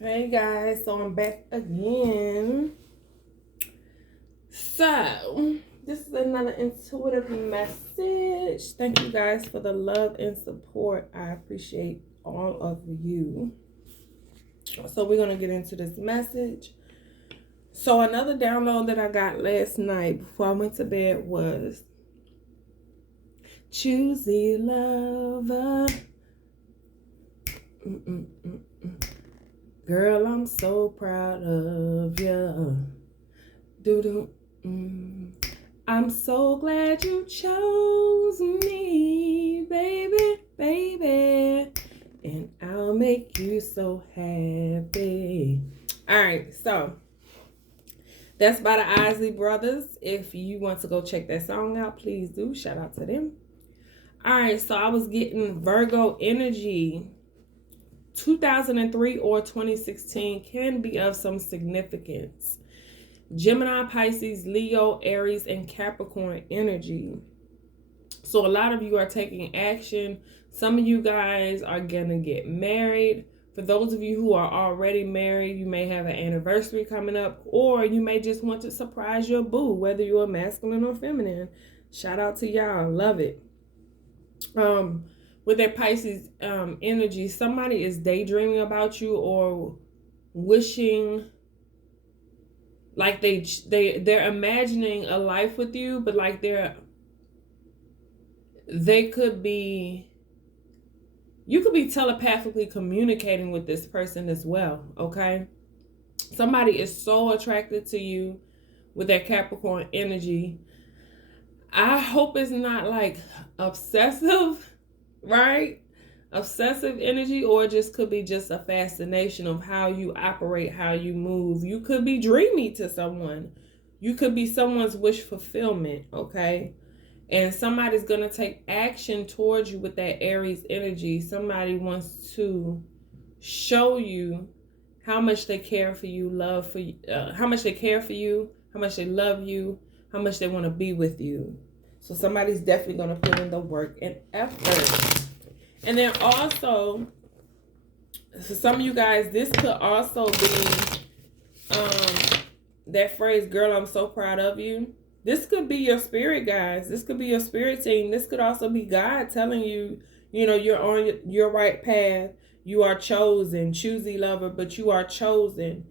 Hey guys, so I'm back again. So, this is another intuitive message. Thank you guys for the love and support. I appreciate all of you. So, we're going to get into this message. So, another download that I got last night before I went to bed was Choosy Lover. Girl, I'm so proud of you. Doo-doo. I'm so glad you chose me, baby, baby. And I'll make you so happy. Alright, so that's by the Isley Brothers. If you want to go check that song out, please do. Shout out to them. Alright, so I was getting Virgo energy. 2003 or 2016 can be of some significance. Gemini, Pisces, Leo, Aries, and Capricorn energy. So a lot of you are taking action. Some of you guys are going to get married. For those of you who are already married, you may have an anniversary coming up, or you may just want to surprise your boo, whether you're masculine or feminine. Shout out to y'all. Love it. With that Pisces energy, somebody is daydreaming about you or wishing, like they're imagining a life with you, but like they could be, you could be telepathically communicating with this person as well. Okay, somebody is so attracted to you with that Capricorn energy. I hope it's not like obsessive, right? Obsessive energy, or it just could be just a fascination of how you operate, how you move. You could be dreamy to someone. You could be someone's wish fulfillment, okay? And somebody's going to take action towards you with that Aries energy. Somebody wants to show you how much they care for you, love for you, how much they care for you, how much they love you, how much they want to be with you. So somebody's definitely going to put in the work and effort. And then also, for some of you guys, this could also be that phrase, girl, I'm so proud of you. This could be your spirit, guys. This could be your spirit team. This could also be God telling you, you know, you're on your right path. You are chosen, choosy lover, but you are chosen.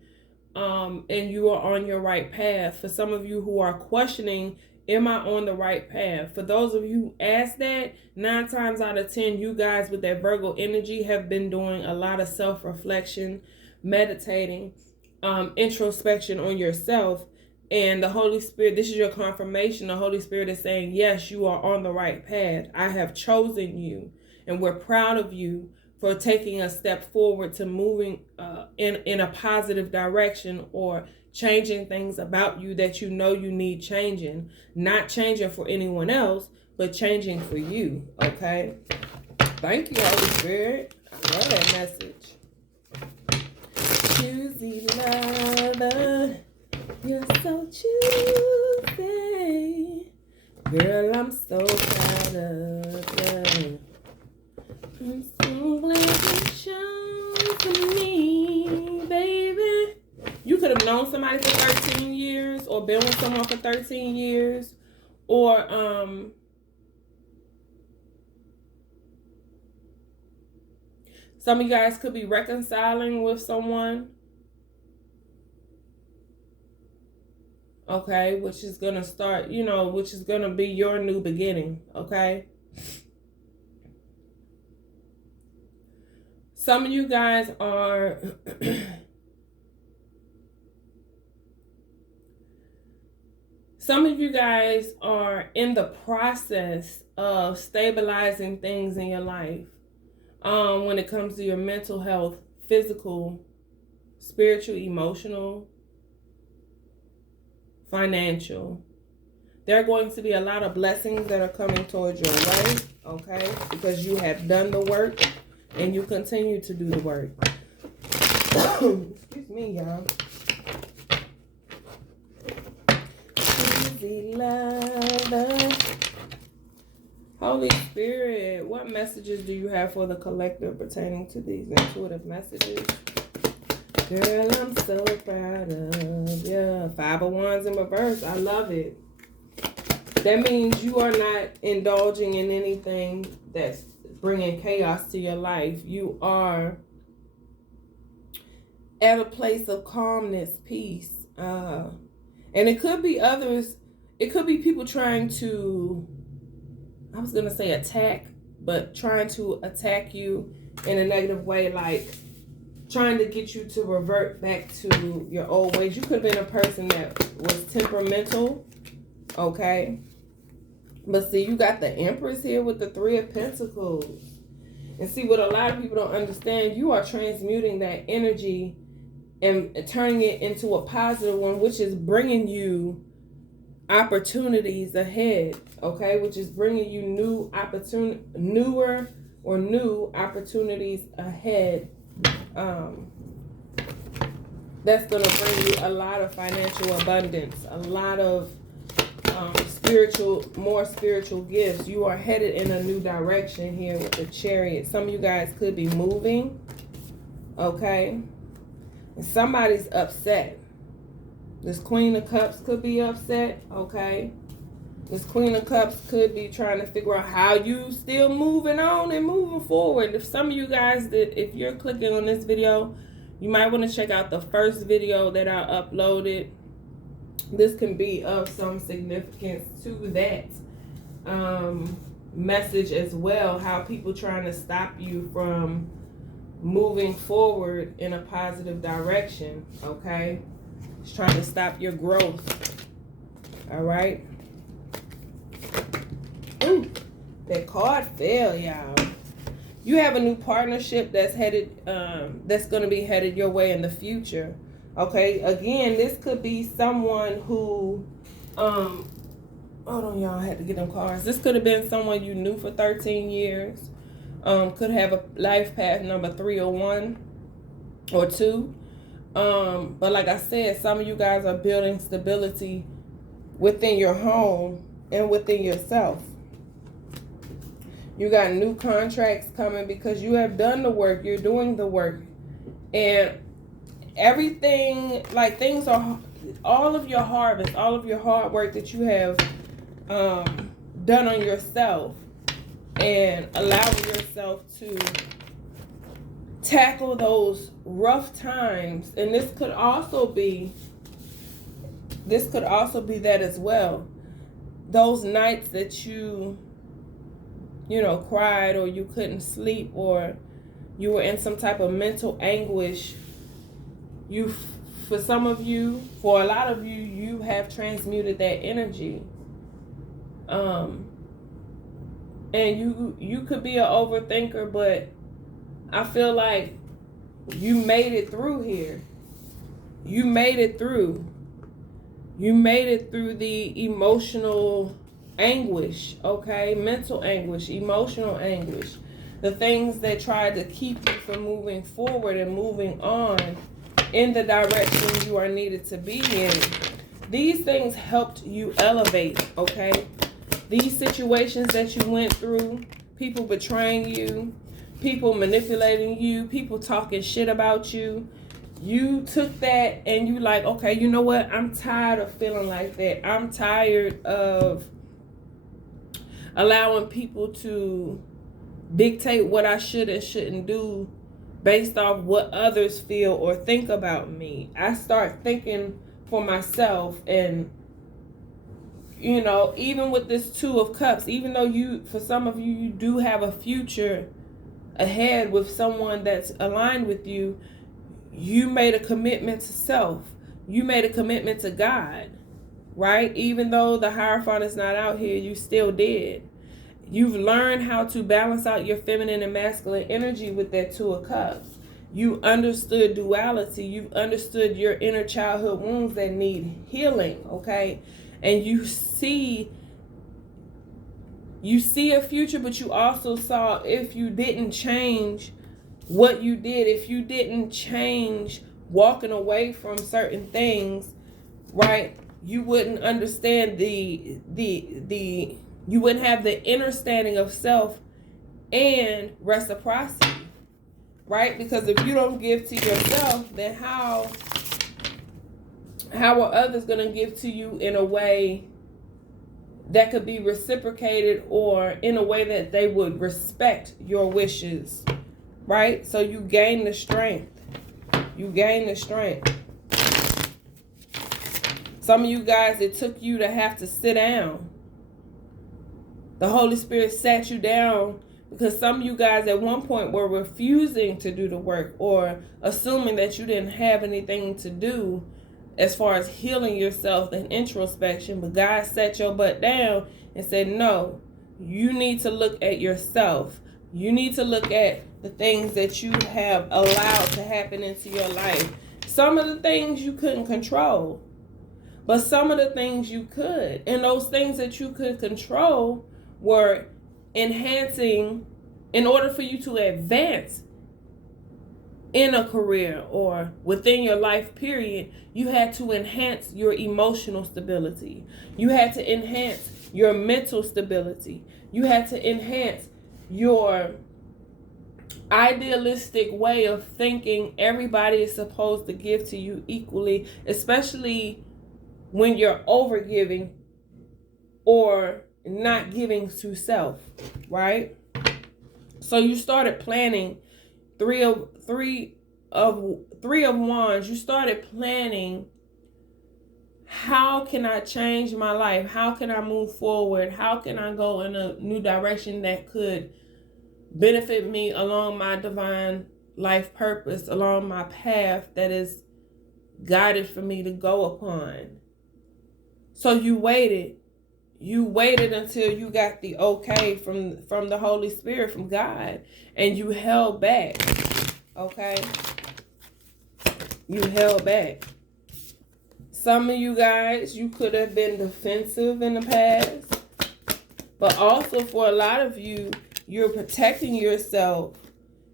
And you are on your right path. For some of you who are questioning, am I on the right path? For those of you who ask that, 9 times out of 10, you guys with that Virgo energy have been doing a lot of self-reflection, meditating, introspection on yourself. And the Holy Spirit, this is your confirmation. The Holy Spirit is saying, yes, you are on the right path. I have chosen you, and we're proud of you for taking a step forward to moving in a positive direction, or changing things about you that you know you need changing. Not changing for anyone else, but changing for you, okay? Thank you, Holy Spirit. I love that message. Choosy lover, you're so choosy. Girl, I'm so proud of you. I'm so glad you chose me, baby. You could have known somebody for 13 years, or been with someone for 13 years, or some of you guys could be reconciling with someone, okay, which is going to start, you know, which is going to be your new beginning, okay? Some of you guys are some of you guys are in the process of stabilizing things in your life. When it comes to your mental health, physical, spiritual, emotional, financial. There are going to be a lot of blessings that are coming towards your way, okay? Because you have done the work and you continue to do the work. Excuse me, y'all. Easy lover. Holy Spirit, what messages do you have for the collective pertaining to these intuitive messages? Girl, I'm so proud of you. 5 of Wands in reverse. I love it. That means you are not indulging in anything that's bringing chaos to your life. You are at a place of calmness, peace. And it could be others. It could be people trying to, I was going to say attack, but trying to attack you in a negative way, like trying to get you to revert back to your old ways. You could have been a person that was temperamental, okay? But see, you got the Empress here with the 3 of Pentacles. And see, what a lot of people don't understand, you are transmuting that energy and turning it into a positive one, which is bringing you opportunities ahead, okay? Which is bringing you new opportunities ahead. That's going to bring you a lot of financial abundance, a lot of more spiritual gifts. You are headed in a new direction here with the Chariot. Some of you guys could be moving, okay? And somebody's upset. This Queen of Cups could be upset, okay? This Queen of Cups could be trying to figure out how you still moving on and moving forward. If some of you guys, if you're clicking on this video, you might want to check out the first video that I uploaded. This can be of some significance to that message as well. How people trying to stop you from moving forward in a positive direction, okay? It's trying to stop your growth, all right? Ooh, that card fell, y'all. You have a new partnership that's headed, that's going to be headed your way in the future. Okay, again, this could be someone who, hold on, y'all, I had to get them cards. This could have been someone you knew for 13 years. Could have a life path number 301 or 2. But like I said, some of you guys are building stability within your home and within yourself. You got new contracts coming because you have done the work. You're doing the work. And everything, like things are, all of your harvest, all of your hard work that you have done on yourself and allowing yourself to tackle those rough times. And this could also be that as well. Those nights that you cried, or you couldn't sleep, or you were in some type of mental anguish. For a lot of you, you have transmuted that energy. And you could be an overthinker, but I feel like you made it through here. You made it through. You made it through the emotional anguish, okay? Mental anguish, emotional anguish. The things that tried to keep you from moving forward and moving on in the direction you are needed to be in. These things helped you elevate, okay? These situations that you went through, people betraying you, people manipulating you, people talking shit about you, you took that and you like, okay, you know what? I'm tired of feeling like that. I'm tired of allowing people to dictate what I should and shouldn't do based off what others feel or think about me. I start thinking for myself. And even with this 2 of Cups, even though for some of you, you do have a future ahead with someone that's aligned with you, you made a commitment to self. You made a commitment to God, right? Even though the Hierophant is not out here, you still did. You've learned how to balance out your feminine and masculine energy with that 2 of Cups. You understood duality. You've understood your inner childhood wounds that need healing, okay? And you see a future, but you also saw if you didn't change what you did, if you didn't change walking away from certain things, right? You wouldn't understand you wouldn't have the understanding of self and reciprocity. right? Because if you don't give to yourself, then how are others going to give to you in a way that could be reciprocated, or in a way that they would respect your wishes, right? So you gain the strength. You gain the strength. Some of you guys, it took you to have to sit down. The Holy Spirit sat you down because some of you guys at one point were refusing to do the work, or assuming that you didn't have anything to do as far as healing yourself and introspection. But God sat your butt down and said, no, you need to look at yourself. You need to look at the things that you have allowed to happen into your life. Some of the things you couldn't control, but some of the things you could. And those things that you could control were enhancing. In order for you to advance in a career or within your life period, you had to enhance your emotional stability. You had to enhance your mental stability. You had to enhance your idealistic way of thinking everybody is supposed to give to you equally, especially when you're overgiving or not giving to self, right? So you started planning three of wands. You started planning, how can I change my life? How can I move forward? How can I go in a new direction that could benefit me along my divine life purpose, along my path that is guided for me to go upon? So you waited. You waited until you got the okay from the Holy Spirit, from God, and you held back. Okay? You held back. Some of you guys, you could have been defensive in the past, but also for a lot of you, you're protecting yourself.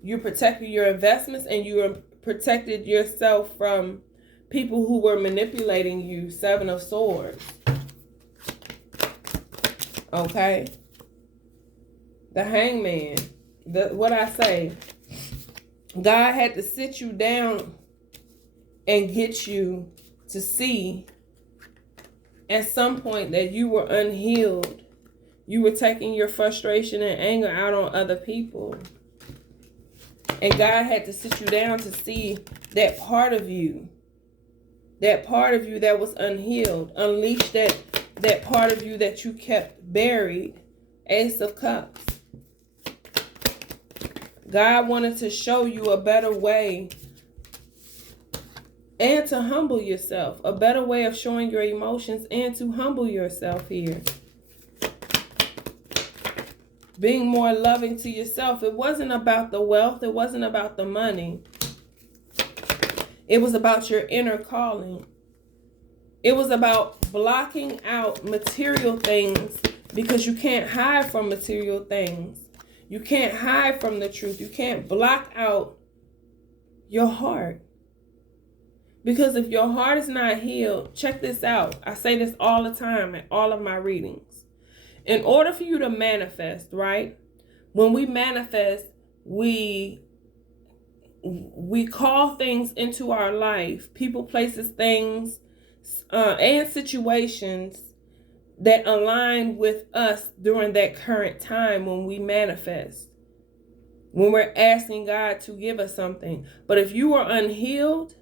You're protecting your investments, and you protected yourself from people who were manipulating you. 7 of Swords. Okay? The Hangman. What I say, God had to sit you down and get you to see at some point that you were unhealed. You were taking your frustration and anger out on other people. And God had to sit you down to see that part of you. That part of you that was unhealed. Unleash that part of you that you kept buried. Ace of Cups. God wanted to show you a better way and to humble yourself. A better way of showing your emotions and to humble yourself here. Being more loving to yourself. It wasn't about the wealth. It wasn't about the money. It was about your inner calling. It was about blocking out material things, because you can't hide from material things. You can't hide from the truth. You can't block out your heart. Because if your heart is not healed, check this out. I say this all the time in all of my readings. In order for you to manifest, right? When we manifest, we call things into our life. People, places, things, and situations that align with us during that current time when we manifest. When we're asking God to give us something. But if you are unhealed,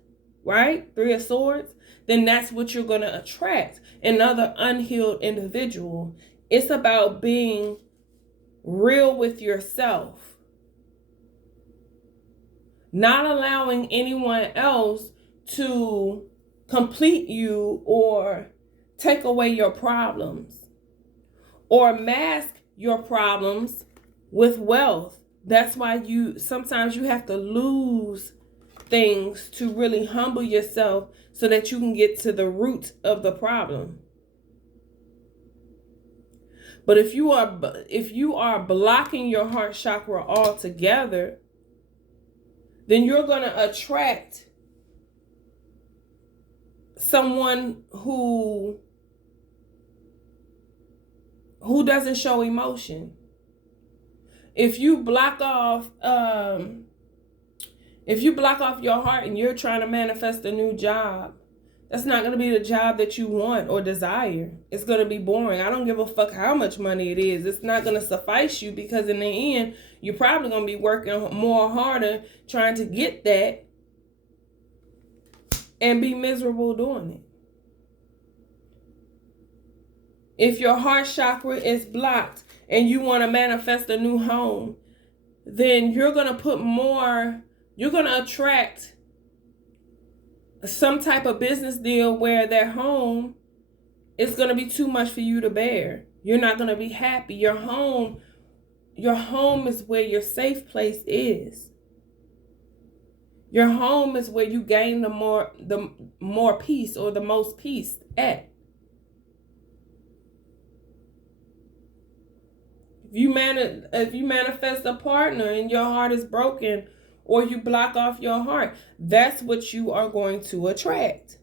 right? 3 of Swords, then that's what you're going to attract. Another unhealed individual. It's about being real with yourself. Not allowing anyone else to complete you or take away your problems or mask your problems with wealth. That's why sometimes you have to lose things to really humble yourself so that you can get to the root of the problem. But if you are blocking your heart chakra altogether, then you're going to attract someone who doesn't show emotion. If you block off If you block off your heart and you're trying to manifest a new job, that's not going to be the job that you want or desire. It's going to be boring. I don't give a fuck how much money it is. It's not going to suffice you, because in the end, you're probably going to be working more harder trying to get that and be miserable doing it. If your heart chakra is blocked and you want to manifest a new home, then you're going to attract some type of business deal where that home is going to be too much for you to bear. You're not going to be happy. Your home is where your safe place is. Your home is where you gain the more peace, or the most peace at. If you manifest a partner and your heart is broken, or you block off your heart, that's what you are going to attract.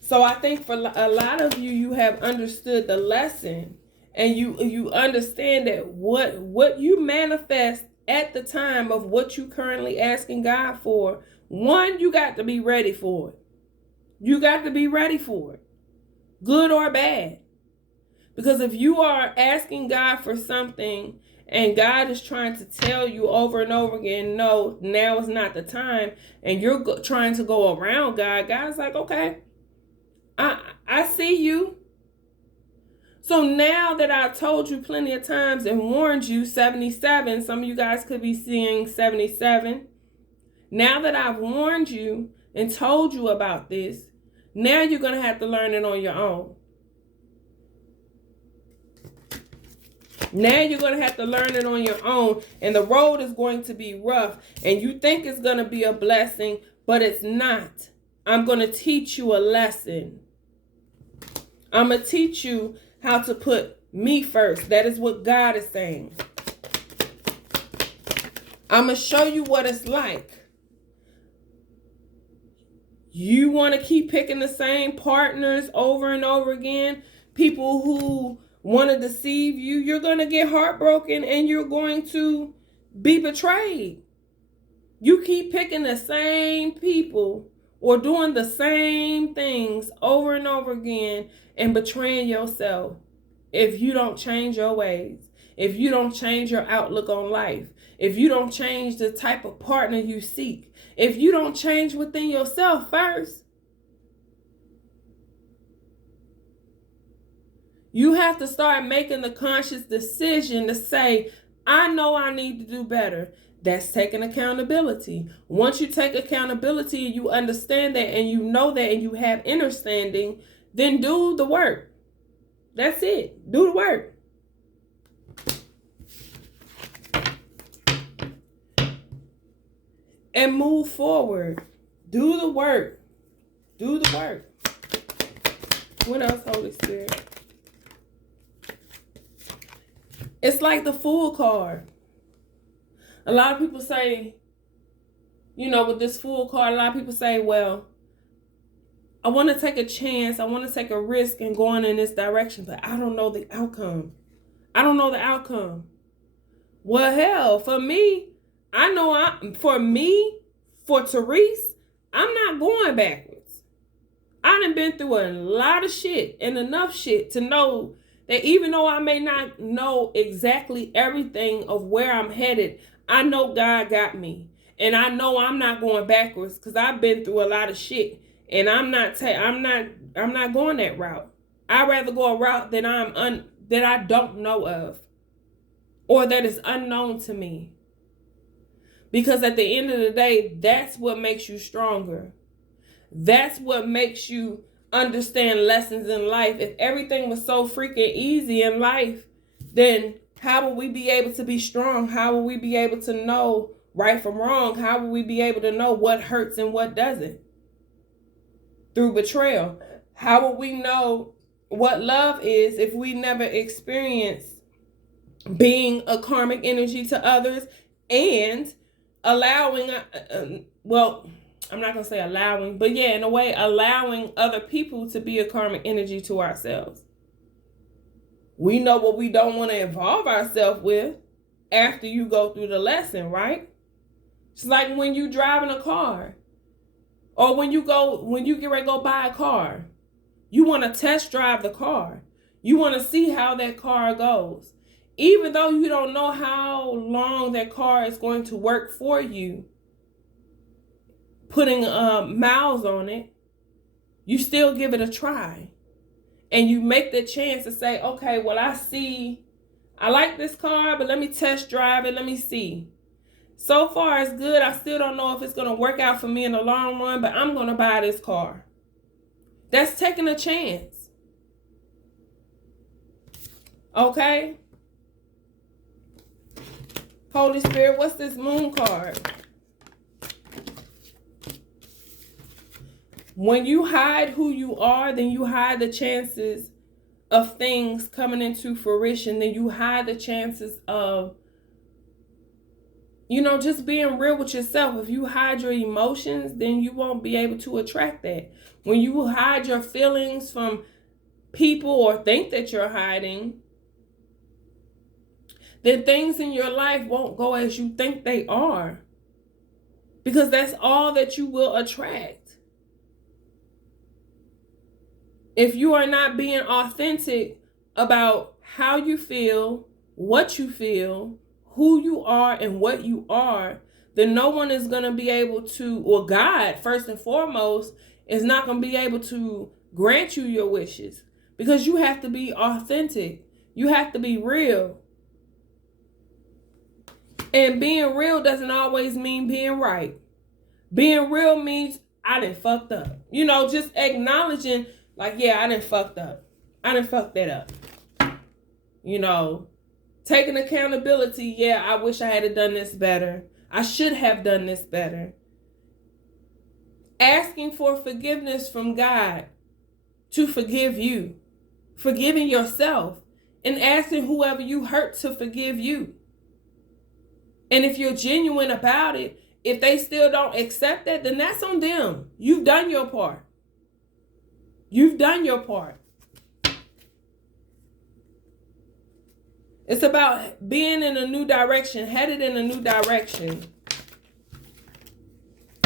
So I think for a lot of you, you have understood the lesson, and you understand that what you manifest at the time of what you currently asking God for, one, you got to be ready for it. You got to be ready for it, good or bad. Because if you are asking God for something and God is trying to tell you over and over again, no, now is not the time, and you're trying to go around God, God's like, okay, I see you. So now that I've told you plenty of times and warned you, 77, some of you guys could be seeing 77. Now that I've warned you and told you about this, now you're going to have to learn it on your own. Now you're going to have to learn it on your own, and the road is going to be rough, and you think it's going to be a blessing, but it's not. I'm going to teach you a lesson. I'm going to teach you how to put me first. That is what God is saying. I'm going to show you what it's like. You want to keep picking the same partners over and over again, people who want to deceive you, you're going to get heartbroken and you're going to be betrayed. You keep picking the same people or doing the same things over and over again and betraying yourself if you don't change your ways, if you don't change your outlook on life, if you don't change the type of partner you seek, if you don't change within yourself first. You have to start making the conscious decision to say, I know I need to do better. That's taking accountability. Once you take accountability and you understand that and you know that and you have understanding, then do the work. That's it. Do the work. And move forward. Do the work. Do the work. What else, Holy Spirit? It's like the Fool card. A lot of people say, with this Fool card, a lot of people say, well, I want to take a chance. I want to take a risk in going in this direction, but I don't know the outcome. I don't know the outcome. Well, hell, for me, for Therese, I'm not going backwards. I done been through a lot of shit and enough shit to know that even though I may not know exactly everything of where I'm headed, I know God got me. And I know I'm not going backwards because I've been through a lot of shit. And I'm not going that route. I'd rather go a route that I don't know of, or that is unknown to me. Because at the end of the day, that's what makes you stronger. That's what makes you understand lessons in life. If everything was so freaking easy in life, then how will we be able to be strong? How will we be able to know right from wrong? How will we be able to know what hurts and what doesn't? Through betrayal. How will we know what love is if we never experience being a karmic energy to others and allowing, I'm not going to say allowing, but yeah, in a way, allowing other people to be a karmic energy to ourselves. We know what we don't want to involve ourselves with after you go through the lesson, right? It's like when you driving a car, or when you get ready to go buy a car, you want to test drive the car. You want to see how that car goes. Even though you don't know how long that car is going to work for you, putting miles on it, you still give it a try. And you make the chance to say, okay, well, I like this car, but let me test drive it. Let me see. So far, it's good. I still don't know if it's going to work out for me in the long run, but I'm going to buy this car. That's taking a chance. Okay? Holy Spirit, what's this moon card? When you hide who you are, then you hide the chances of things coming into fruition. Then you hide the chances of, just being real with yourself. If you hide your emotions, then you won't be able to attract that. When you hide your feelings from people or think that you're hiding, then things in your life won't go as you think they are. Because that's all that you will attract. If you are not being authentic about how you feel, what you feel, who you are and what you are, then no one is going to be able to, or God, first and foremost, is not going to be able to grant you your wishes, because you have to be authentic. You have to be real. And being real doesn't always mean being right. Being real means I done fucked up. Just acknowledging, like, yeah, I done fucked up. I done fucked that up. Taking accountability. Yeah, I wish I had done this better. I should have done this better. Asking for forgiveness from God to forgive you. Forgiving yourself. And asking whoever you hurt to forgive you. And if you're genuine about it, if they still don't accept that, then that's on them. You've done your part. You've done your part. It's about being in a new direction, headed in a new direction.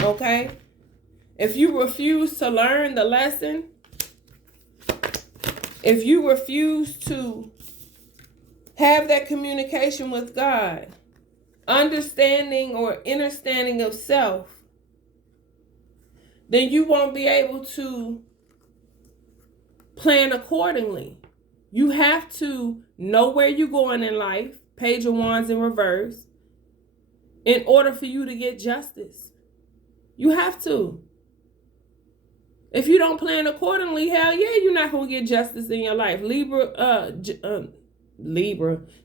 Okay? If you refuse to learn the lesson, if you refuse to have that communication with God, understanding or understanding of self, then you won't be able to plan accordingly. You have to know where you're going in life, Page of Wands in reverse, in order for you to get justice. You have to. If you don't plan accordingly, hell yeah, you're not going to get justice in your life. Libra.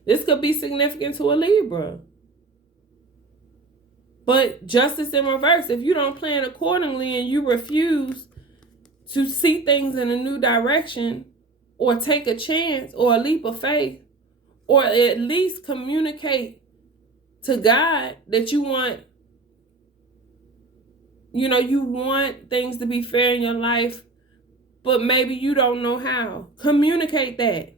This could be significant to a Libra. But justice in reverse, if you don't plan accordingly and you refuse to see things in a new direction, or take a chance or a leap of faith, or at least communicate to God that you want, you want things to be fair in your life, but maybe you don't know how. Communicate that.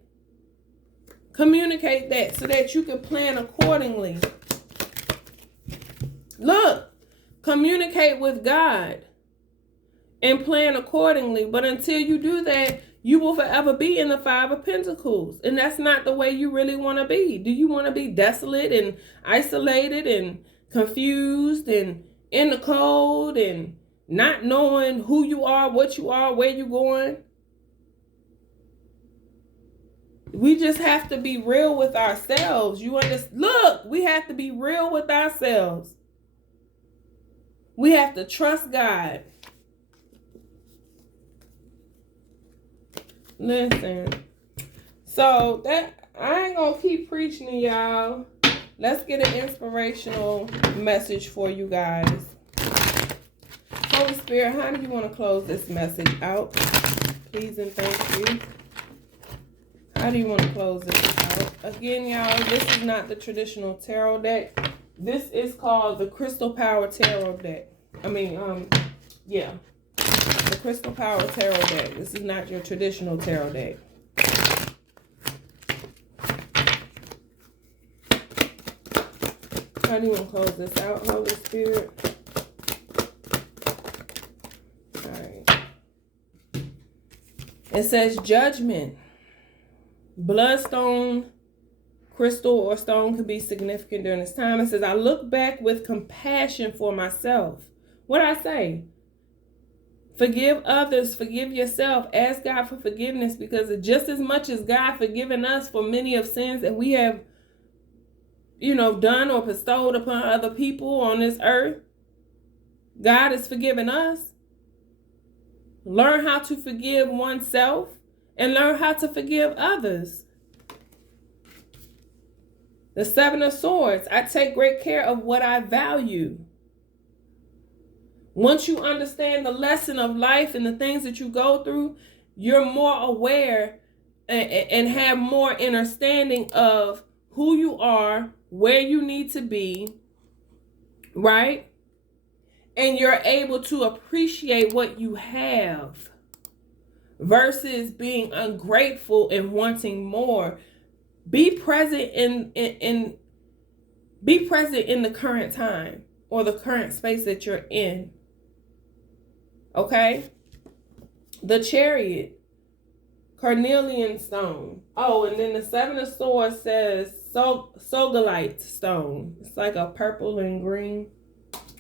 Communicate that so that you can plan accordingly. Look, communicate with God and plan accordingly. But until you do that, you will forever be in the Five of Pentacles. And that's not the way you really want to be. Do you want to be desolate and isolated and confused and in the cold and not knowing who you are, what you are, where you're going? We just have to be real with ourselves. You understand? Look, we have to be real with ourselves. We have to trust God. Listen, so that I ain't gonna keep preaching to y'all. Let's get an inspirational message for you guys. Holy Spirit, how do you want to close this message out? Please and thank you. How do you want to close this out? Again, y'all, this is not the traditional tarot deck. This is called the Crystal Power Tarot deck. The Crystal Power Tarot deck. This is not your traditional tarot deck. How do you want to close this out, Holy Spirit? All right. It says judgment. Bloodstone, crystal, or stone could be significant during this time. It says, I look back with compassion for myself. What I say? Forgive others, forgive yourself. Ask God for forgiveness, because just as much as God forgiven us for many of sins that we have, done or bestowed upon other people on this earth, God has forgiven us. Learn how to forgive oneself and learn how to forgive others. The Seven of Swords. I take great care of what I value. Once you understand the lesson of life and the things that you go through, you're more aware and have more understanding of who you are, where you need to be, right? And you're able to appreciate what you have versus being ungrateful and wanting more. Be present in the current time or the current space that you're in. Okay? The Chariot, carnelian stone. Oh, and then the Seven of Swords says sodalite stone. It's like a purple and green.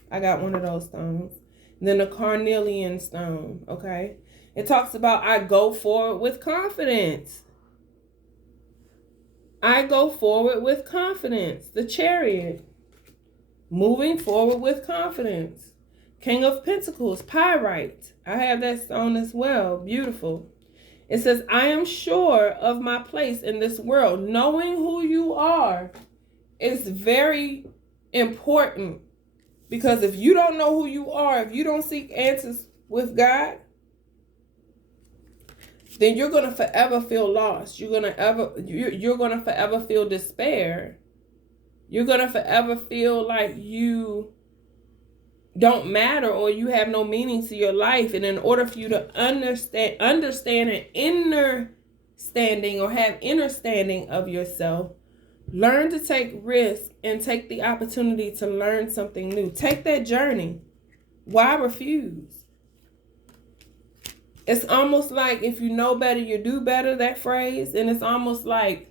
I got one of those stones. And then the carnelian stone. Okay? It talks about I go forward with confidence. I go forward with confidence. The Chariot. Moving forward with confidence. King of Pentacles, pyrite. I have that stone as well. Beautiful. It says, I am sure of my place in this world. Knowing who you are is very important. Because if you don't know who you are, if you don't seek answers with God, then you're going to forever feel lost. You're going to forever feel despair. You're going to forever feel like you don't matter or you have no meaning to your life. And in order for you to understand an inner standing or have inner standing of yourself, learn to take risks and take the opportunity to learn something new. Take that journey. Why refuse? It's almost like if you know better, you do better, that phrase. And it's almost like,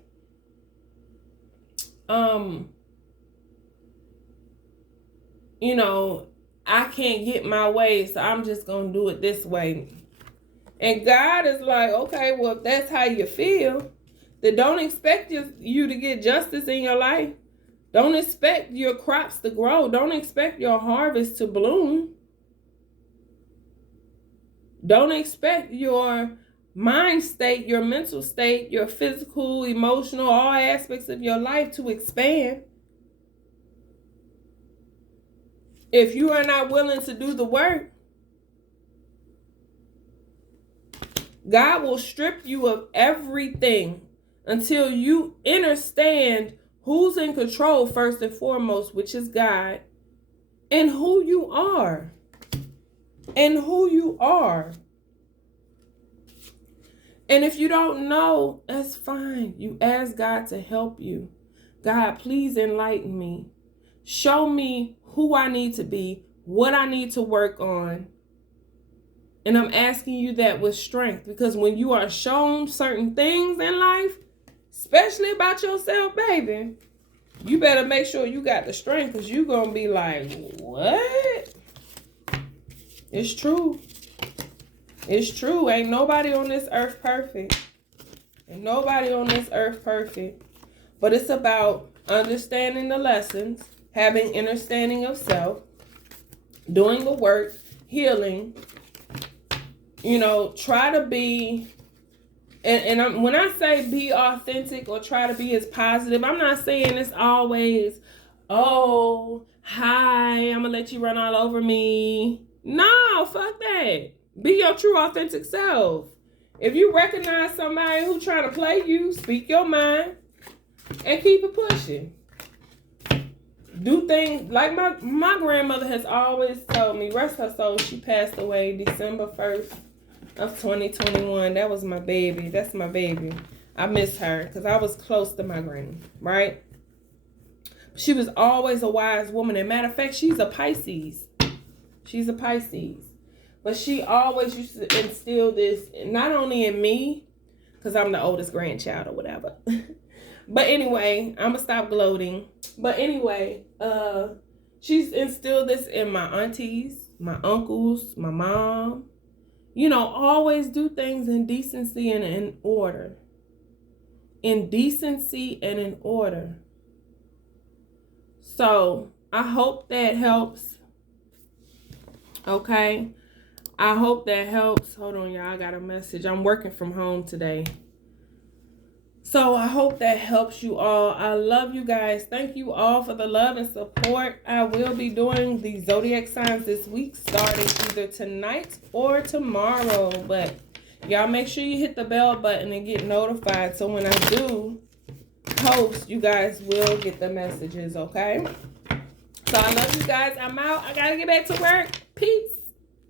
I can't get my way, so I'm just going to do it this way. And God is like, okay, well, if that's how you feel, then don't expect you to get justice in your life. Don't expect your crops to grow. Don't expect your harvest to bloom. Don't expect your mind state, your mental state, your physical, emotional, all aspects of your life to expand. If you are not willing to do the work, God will strip you of everything until you understand who's in control first and foremost, which is God, and who you are. And who you are. And if you don't know, that's fine. You ask God to help you. God, please enlighten me. Show me who I need to be, what I need to work on. And I'm asking you that with strength, because when you are shown certain things in life, especially about yourself, baby, you better make sure you got the strength, because you're going to be like, what? It's true. It's true. Ain't nobody on this earth perfect. Ain't nobody on this earth perfect. But it's about understanding the lessons, having understanding of self, doing the work, healing. Try to be, when I say be authentic or try to be as positive, I'm not saying it's always, oh, hi, I'm going to let you run all over me. No, fuck that. Be your true authentic self. If you recognize somebody who's trying to play you, speak your mind and keep it pushing. Do things like my grandmother has always told me, rest her soul, she passed away December 1st of 2021. That was my baby. That's my baby. I miss her because I was close to my granny, right? She was always a wise woman. And matter of fact, she's a Pisces. She's a Pisces. But she always used to instill this, not only in me, because I'm the oldest grandchild or whatever. But anyway, I'm going to stop gloating. But anyway, she's instilled this in my aunties, my uncles, my mom. You know, always do things in decency and in order. In decency and in order. So, I hope that helps. Okay? I hope that helps. Hold on, y'all. I got a message. I'm working from home today. So, I hope that helps you all. I love you guys. Thank you all for the love and support. I will be doing the zodiac signs this week, starting either tonight or tomorrow. But y'all make sure you hit the bell button and get notified. So, when I do post, you guys will get the messages, okay? So I love you guys. I'm out. I gotta get back to work. Peace.